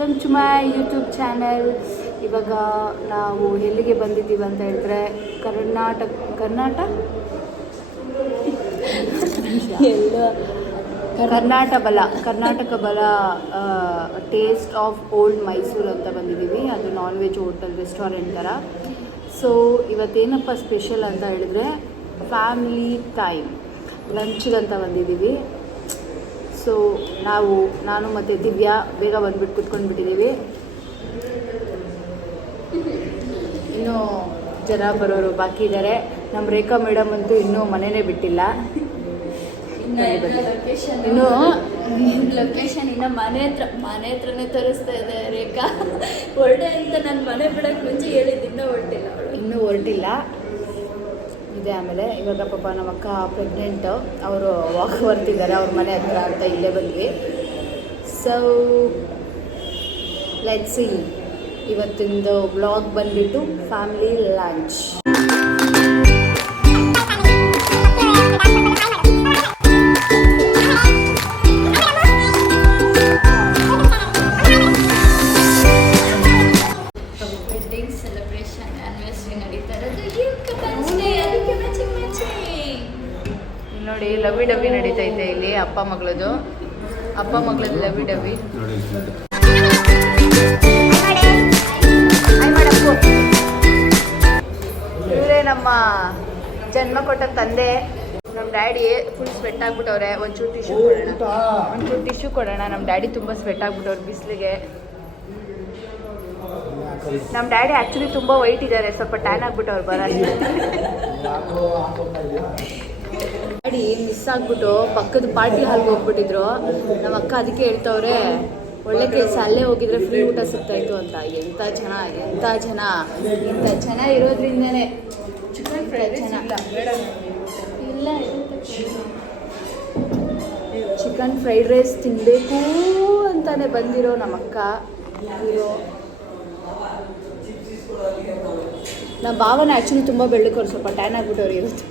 Welcome to my YouTube channel. ಇವಾಗ ನಾವು ಎಲ್ಲಿಗೆ ಬಂದಿದ್ದೀವಿ ಅಂತ ಹೇಳಿದ್ರೆ ಕರ್ನಾಟಕ ಬಲ ಟೇಸ್ಟ್ ಆಫ್ ಓಲ್ಡ್ ಮೈಸೂರು ಅಂತ ಬಂದಿದ್ದೀವಿ. ಅದು ನಾನ್ ವೆಜ್ ಹೋಟೆಲ್ ರೆಸ್ಟೋರೆಂಟ್ ಥರ. ಸೊ ಇವತ್ತೇನಪ್ಪ ಸ್ಪೆಷಲ್ ಅಂತ ಹೇಳಿದ್ರೆ ಫ್ಯಾಮಿಲಿ ಟೈಮ್ ಲಂಚ್ಗಂತ ಬಂದಿದ್ದೀವಿ. ಸೊ ನಾನು ಮತ್ತು ದಿವ್ಯಾ ಬೇಗ ಬಂದುಬಿಟ್ಟು ಕುತ್ಕೊಂಡ್ಬಿಟ್ಟಿದ್ದೀವಿ. ಇನ್ನೂ ಜನ ಬರೋರು ಬಾಕಿ ಇದ್ದಾರೆ. ನಮ್ಮ ರೇಖಾ ಮೇಡಮ್ ಅಂತೂ ಇನ್ನೂ ಮನೆಯೇ ಬಿಟ್ಟಿಲ್ಲ. ಇನ್ನು ಲೊಕೇಶನ್ ಇನ್ನು ಮನೆ ಹತ್ರನೇ ತೋರಿಸ್ತಾ ಇದೆ ರೇಖಾ. ಹೊರಡೆ ಅಂತ ನನ್ನ ಮನೆ ಬಿಡೋಕ್ಕೆ ಮುಂಚೆ ಹೇಳಿದ್ದು ಇನ್ನೂ ಹೊರಟಿಲ್ಲ ಇದೆ. ಆಮೇಲೆ ಇವಾಗ ಪಾಪ ನಮ್ಮ ಅಕ್ಕ ಪ್ರೆಗ್ನೆಂಟ್, ಅವರು ವಾಕ್ ಬರ್ತಿದ್ದಾರೆ ಅವ್ರ ಮನೆ ಹತ್ರ ಅಂತ ಇಲ್ಲೇ ಬಂದ್ವಿ. ಸೊ ಲೆಟ್ಸ್ ಸಿ ಇವತ್ತಿಂದು ಬ್ಲಾಗ್ ಬಂದ್ಬಿಟ್ಟು ಫ್ಯಾಮಿಲಿ ಲಂಚ್. ನೋಡಿ ಲವಿ ಡಬ್ಬಿ ನಡೀತೈತೆ ಇಲ್ಲಿ. ಅಪ್ಪ ಮಗಳದು ಲವಿ ಡಬ್ಬಿ. ಇವರೇ ನಮ್ಮ ಜನ್ಮ ಕೊಟ್ಟ ತಂದೆ. ನಮ್ಮ ಡ್ಯಾಡಿ ಫುಲ್ ಸ್ವೆಟ್ ಆಗ್ಬಿಟ್ಟವ್ರೆ. ಒಂಚೂರು ಟಿಶ್ಯೂ ಕೊಡೋಣ. ನಮ್ಮ ಡ್ಯಾಡಿ ತುಂಬ ಸ್ವೆಟ್ ಆಗ್ಬಿಟ್ಟವ್ರು ಬಿಸಿಲಿಗೆ. ನಮ್ಮ ಡ್ಯಾಡಿ ಆ್ಯಕ್ಚುಲಿ ತುಂಬ ವೈಟ್ ಇದ್ದಾರೆ, ಸ್ವಲ್ಪ ಟ್ಯಾನ್ ಆಗ್ಬಿಟ್ಟವ್ರು ಬರೋಲ್ಲ. ಡ್ಯಾಡಿ ಮಿಸ್ ಆಗ್ಬಿಟ್ಟು ಪಕ್ಕದ ಪಾರ್ಟಿ ಹಾಲ್ಗೆ ಹೋಗ್ಬಿಟ್ಟಿದ್ರು. ನಮ್ಮ ಅಕ್ಕ ಅದಕ್ಕೆ ಹೇಳ್ತವ್ರೆ ಒಳ್ಳೆ ಕೆಲಸ, ಅಲ್ಲೇ ಹೋಗಿದ್ರೆ ಫ್ರೀ ಊಟ ಸಿಗ್ತಾಯಿತ್ತು ಅಂತ. ಎಂಥ ಜನ ಇರೋದ್ರಿಂದನೇ ಚಿಕನ್ ಫ್ರೈಡ್ ರೈಸ್ ತಿನ್ನಬೇಕು ಅಂತಾನೆ ಬಂದಿರೋ ನಮ್ಮ ಅಕ್ಕ ಇರೋ. ನಮ್ಮ ಭಾವನ ಆ್ಯಕ್ಚುಲಿ ತುಂಬ ಬೆಳ್ಳಕ್ಕವ್ರು, ಸ್ವಲ್ಪ ಟ್ಯಾನ್ ಆಗ್ಬಿಟ್ಟವ್ರು ಇವತ್ತು.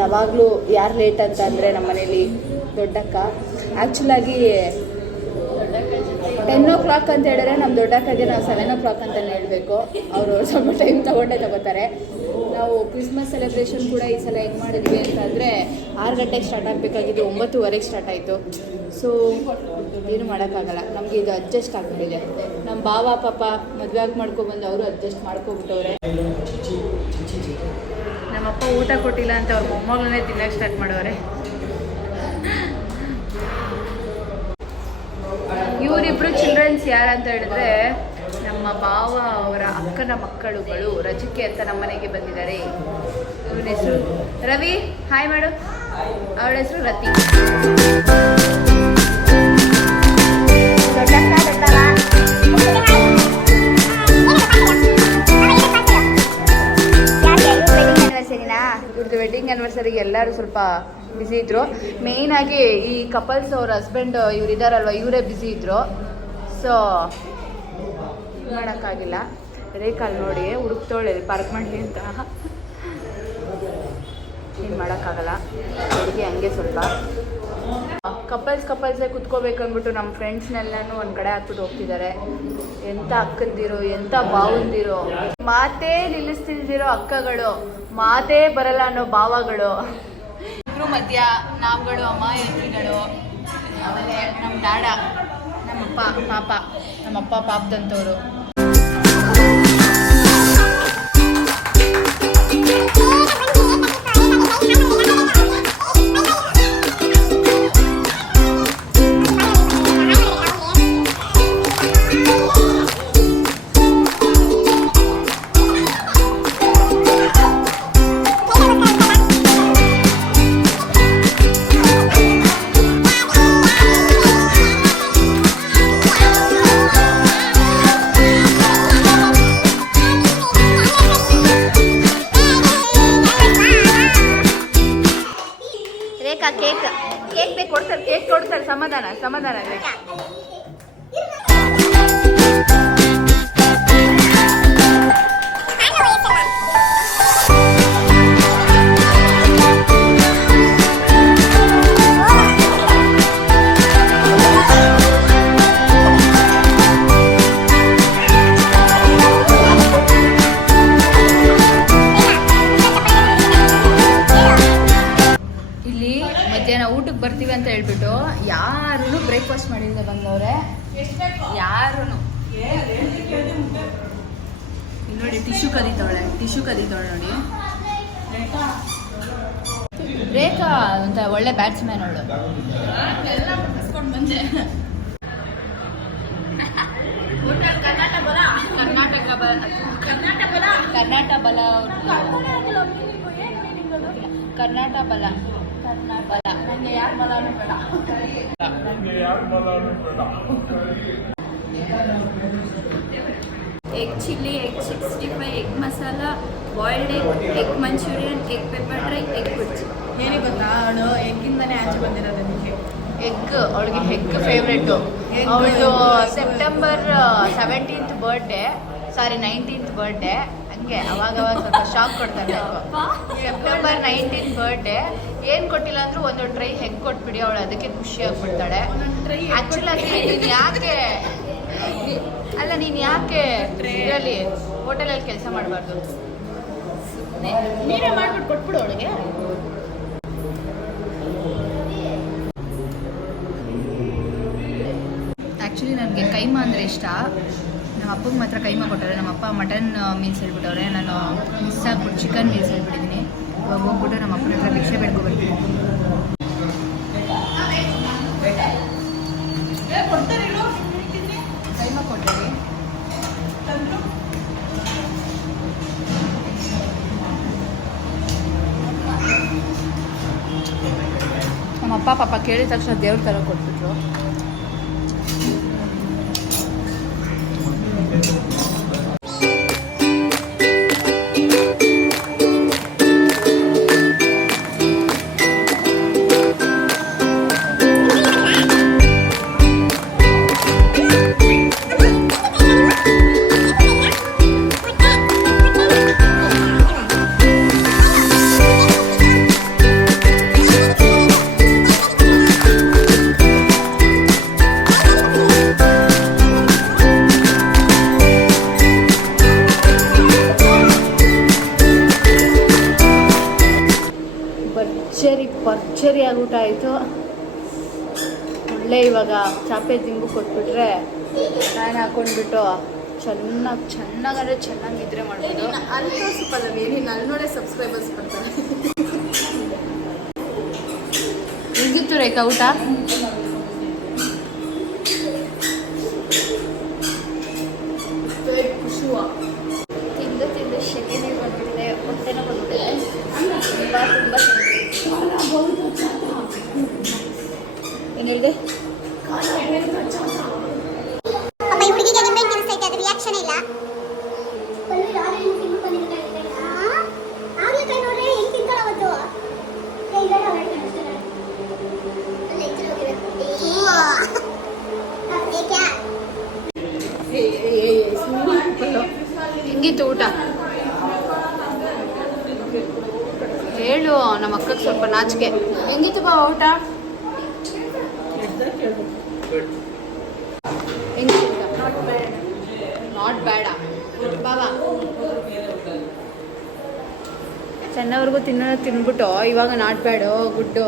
ಯಾವಾಗಲೂ ಯಾರು ಲೇಟ್ ಅಂತ ಅಂದರೆ ನಮ್ಮ ಮನೇಲಿ ದೊಡ್ಡಕ್ಕ. ಆ್ಯಕ್ಚುಲಾಗಿ 10 o'clock ಅಂತ ಹೇಳಿದ್ರೆ ನಮ್ಮ ದೊಡ್ಡಕ್ಕಗೆ ನಾವು 7 o'clock ಅಂತಲೇ ಹೇಳಬೇಕು. ಅವರು ಸ್ವಲ್ಪ ಟೈಮ್ ತಗೋತಾರೆ. ನಾವು ಕ್ರಿಸ್ಮಸ್ ಸೆಲೆಬ್ರೇಷನ್ ಕೂಡ ಈ ಸಲ ಹೆಂಗೆ ಮಾಡಿದ್ವಿ ಅಂತಂದರೆ 6 ಗಂಟೆಗೆ ಸ್ಟಾರ್ಟ್ ಆಗಬೇಕಾಗಿದ್ದು 9:15 ಸ್ಟಾರ್ಟ್ ಆಯಿತು. ಸೊ ಏನು ಮಾಡೋಕ್ಕಾಗಲ್ಲ, ನಮಗೆ ಇದು ಅಡ್ಜಸ್ಟ್ ಆಗ್ಬಿಟ್ಟಿದೆ. ನಮ್ಮ ಭಾವ ಪಾಪ ಮದುವೆ ಮಾಡ್ಕೊಬಂದು ಅವರು ಅಡ್ಜಸ್ಟ್ ಮಾಡ್ಕೊಬಿಟ್ಟವ್ರೆ. ನಮ್ಮಪ್ಪ ಊಟ ಕೊಟ್ಟಿಲ್ಲ ಅಂತ ಅವ್ರ ಮೊಮ್ಮಗಳನ್ನೇ ತಿನ್ನಕ್ಕೆ ಸ್ಟಾರ್ಟ್ ಮಾಡೋರೆ. ಇವರಿಬ್ರು ಚಿಲ್ಡ್ರನ್ಸ್ ಯಾರಂತ ಹೇಳಿದ್ರೆ ನಮ್ಮ ಭಾವ ಅವರ ಅಕ್ಕನ ಮಕ್ಕಳುಗಳು ರಜಕ್ಕೆ ಅಂತ ನಮ್ಮ ಮನೆಗೆ ಬಂದಿದ್ದಾರೆ. ಇವನ ಹೆಸರು ರವಿ. ಹಾಯ್ ಮಾಡು. ಅವಳ ಹೆಸರು ರತಿ. ಇವ್ರದ್ದು ವೆಡ್ಡಿಂಗ್ ಆ್ಯನಿವರ್ಸರಿಗೆ ಎಲ್ಲರೂ ಸ್ವಲ್ಪ ಬ್ಯುಸಿ ಇದ್ರು. ಮೇಯ್ನಾಗಿ ಈ ಕಪಲ್ಸ್ ಅವ್ರ ಹಸ್ಬೆಂಡ್ ಇವ್ರು ಇದ್ದಾರಲ್ವ, ಇವರೇ ಬ್ಯುಸಿ ಇದ್ರು. ಸೊ ಮಾಡೋಕ್ಕಾಗಿಲ್ಲ. ರೇಖಾಲ್ ನೋಡಿ ಹುಡುಕ್ತೋಳೆ ಪಾರ್ಕ್ ಮಾಡಲಿ ಅಂತ. ಏನು ಮಾಡೋಕ್ಕಾಗಲ್ಲ, ಅಡುಗೆ ಹಂಗೆ ಸ್ವಲ್ಪ ಕಪಲ್ಸೇ ಕುತ್ಕೋಬೇಕು ಅಂದ್ಬಿಟ್ಟು ನಮ್ಮ ಫ್ರೆಂಡ್ಸ್ನೆಲ್ಲನೂ ಒಂದು ಕಡೆ ಹಾಕ್ಬಿಟ್ಟು ಹೋಗ್ತಿದ್ದಾರೆ. ಎಂಥ ಅಕ್ಕಂದಿರೋ, ಎಂಥ ಬಾವಂದಿರೋ, ಮಾತೇ ನಿಲ್ಲಿಸ್ತಿಲ್ದಿರೋ ಅಕ್ಕಗಳು, ಮಾತೇ ಬರಲ್ಲ ಅನ್ನೋ ಭಾವಗಳು. ಇಬ್ರು ಮಧ್ಯ ನಾವುಗಳು ಅಮಾಯಕಿಗಳು. ಆಮೇಲೆ ನಮ್ಮ ಡ್ಯಾಡ, ನಮ್ಮಪ್ಪ ಪಾಪದಂಥವ್ರು. ಕೇಕ್ ಬೇಕು, ಕೊಡ್ತಾರೆ. ಸಮಾಧಾನ ಬ್ರೇಕ್ಫಾಸ್ಟ್ ಮಾಡಿಂದ ಬಂದವ್ರೆ ಯಾರು ನೋಡಿ ಟಿಶ್ಯೂ ಕದೀತವಳೆ ನೋಡಿ. ರೇಖಾ ಅಂತ ಒಳ್ಳೆ ಬ್ಯಾಟ್ಸ್ಮ್ಯಾನ್ ಅವಳು. ಬಂದೆ ಕರ್ನಾಟಕ ಬಲ ನನಗೆ ಯಾರು ಬಲನೂ ಬೇಡ. Egg chilli, egg 65, egg masala, boiled egg Manchurian, egg pepper dry, egg bhurji. ಏನೇ ಗೊತ್ತಾ, ಅವಳು ಎಗ್ಗಿಂದನೇ ಆಚೆ ಬಂದಿರೋದು. ಎಗ್ ಅವಳಿಗೆ ಎಗ್ ಫೇವ್ರೆಟು. ಅವಳು September 17th birthday, 19th birthday, ಹಂಗೆ ಅವಾಗ ಸ್ವಲ್ಪ ಶಾಕ್ ಕೊಡ್ತಾರೆ. ಸೆಪ್ಟೆಂಬರ್ 19th ಬರ್ಡೇ ಏನು ಕೊಟ್ಟಿಲ್ಲ ಅಂದ್ರೂ ಒಂದು ಟ್ರೈ ಹೆಗ್ ಕೊಟ್ಬಿಡಿ, ಅವಳು ಅದಕ್ಕೆ ಖುಷಿ ಆಗ್ಬಿಡ್ತಾಳೆ. ಆ್ಯಕ್ಚುಲಾಗಿ ನೀನು ಯಾಕೆ ಇದರಲ್ಲಿ ಹೋಟೆಲಲ್ಲಿ ಕೆಲಸ ಮಾಡಬಾರ್ದು? ನೀನೇ ಮಾಡ್ಬಿಟ್ಟು ಕೊಟ್ಬಿಡು ಅವಳಿಗೆ. ಆ್ಯಕ್ಚುಲಿ ನನಗೆ ಕೈಮಾ ಅಂದರೆ ಇಷ್ಟ. ನಮ್ಮ ಅಪ್ಪಗೆ ಮಾತ್ರ ಕೈಮಾ ಕೊಟ್ಟವ್ರೆ. ನಮ್ಮ ಅಪ್ಪ ಮಟನ್ ಮೀಲ್ಸ್ ಹೇಳ್ಬಿಟ್ಟವ್ರೆ, ನಾನು ಮಿಸ್ ಆಗ್ಬಿಟ್ಟು ಚಿಕನ್ ಮೀಲ್ಸ್ ಹೇಳ್ಬಿಟ್ಟಿದ್ದೀನಿ. ಇವಾಗ ಹೋಗ್ಬಿಟ್ಟು ನಮ್ಮ ಅಪ್ಪನ ಹತ್ರ ಭಿಕ್ಷೆ ಬೇಡ್ಕೊಬರ್ತೀನಿ. ಕೈಮಾ ಕೊಟ್ಟರಿ. ನಮ್ಮ ಅಪ್ಪ ಪಾಪ ಕೇಳಿದ ತಕ್ಷಣ ದೇವ್ರ ಥರ ಕೊಟ್ಬಿಟ್ರು. ಭರ್ಜರಿ ಊಟ ಆಯಿತು. ಒಳ್ಳೆ ಇವಾಗ ಚಾಪೆ ದಿಂಬು ಕೊಟ್ಬಿಟ್ರೆ ನಾನು ಹಾಕೊಂಡ್ಬಿಟ್ಟು ಚೆನ್ನಾಗಿ ನಿದ್ರೆ ಮಾಡ್ಬೋದು. ಅಲ್ಲಿ ತೋರಿಸಪ್ಪಲ್ಲ ನೀನು ನನ್ನೋಡೆ ಸಬ್ಸ್ಕ್ರೈಬರ್ಸ್ ಬರ್ತಾರೆ. ಹೇಗಿತ್ತು ರೇಖಾ ಊಟ? ಖುಷುವ ತಿಂದು ಶೆಕೆನೆ ಬಂದ್ಬಿಟ್ಟಿದೆ, ಹೊಟ್ಟೆನೂ ಬಂದ್ಬಿಟ್ಟಿದೆ. ಏನು ಹೇಳಿದೆ? ಅಮ್ಮ ಈ ಹುಡುಗಿಗೆ ನಿಂಬೆ ತಿನ್ನಿಸ್ತೈತೆ, ಅದು ರಿಯಾಕ್ಷನ್ ಇಲ್ಲ. ಹೆಂಗಿತ್ತು ಊಟ? ಹೇಳು, ನಮ್ಮ ಅಕ್ಕಗೆ ಸ್ವಲ್ಪ ನಾಚಿಕೆ. ಹೆಂಗಿತ್ತು ಬಾ ಊಟ? ನಾಟ್ ಬ್ಯಾಡ ಬಾಬಾ. ಚೆನ್ನವರೆಗೂ ತಿನ್ಬಿಟ್ಟು ಇವಾಗ ನಾಟ್ ಬ್ಯಾಡು ಗುಡ್ಡು.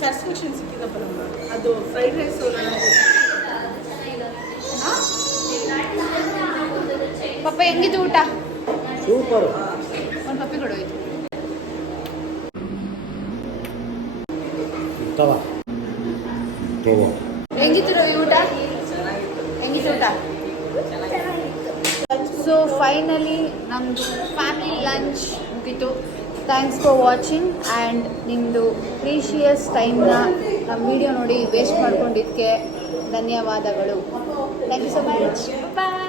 ಸ್ಯಾಟಿಸ್ಫ್ಯಾಕ್ಷನ್ ಸಿಕ್ಕಿದಪ್ಪ ನಮ್ಗೆ. ಅದು ಫ್ರೈಡ್ ರೈಸ್ ಪಪ್ಪ ಹೆಂಗಿತ್ತು ಊಟ? ಸೂಪರ್. ಒಂದು ಪಪ್ಪಿ ಕೊಡೋಯ್ತು. ಹೆಂಗಿತ್ತು ರವಿ ಊಟ? ಹೆಂಗಿತ್ತು ಊಟ? ಸೊ ಫೈನಲಿ ನಮ್ಮದು ಫ್ಯಾಮಿಲಿ ಲಂಚ್ ಮುಗೀತು. ಥ್ಯಾಂಕ್ಸ್ ಫಾರ್ ವಾಚಿಂಗ್ ಆ್ಯಂಡ್ ನಿಮ್ಮದು ಪ್ರೀಶಿಯಸ್ ಟೈಮ್ನ ನಮ್ಮ ವಿಡಿಯೋ ನೋಡಿ ವೇಸ್ಟ್ ಮಾಡ್ಕೊಂಡಿದ್ದಕ್ಕೆ ಧನ್ಯವಾದಗಳು. Thank you so much. Bye.